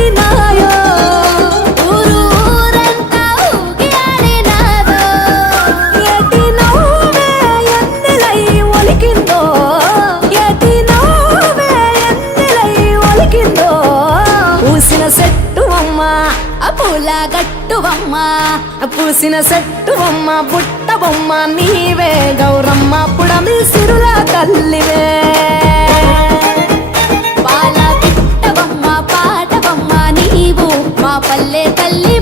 ఆడినాయో ఊరు ఊరంతా ఊగి ఆడినాదో ఎటి నవ్వే ఎన్నెలై ఒలికిందో ఎటి నవ్వే ఎన్నెలై ఒలికిందో పూసిన చెట్టు అమ్మ పూల గట్టువమ్మ పూసిన చెట్టు అమ్మ బుట్ట బొమ్మ నీవే గౌరమ్మ పుడమి సిరుల తల్లివే పాల పిట్టవమ్మ పాటవమ్మ నీవు మా పల్లె తల్లి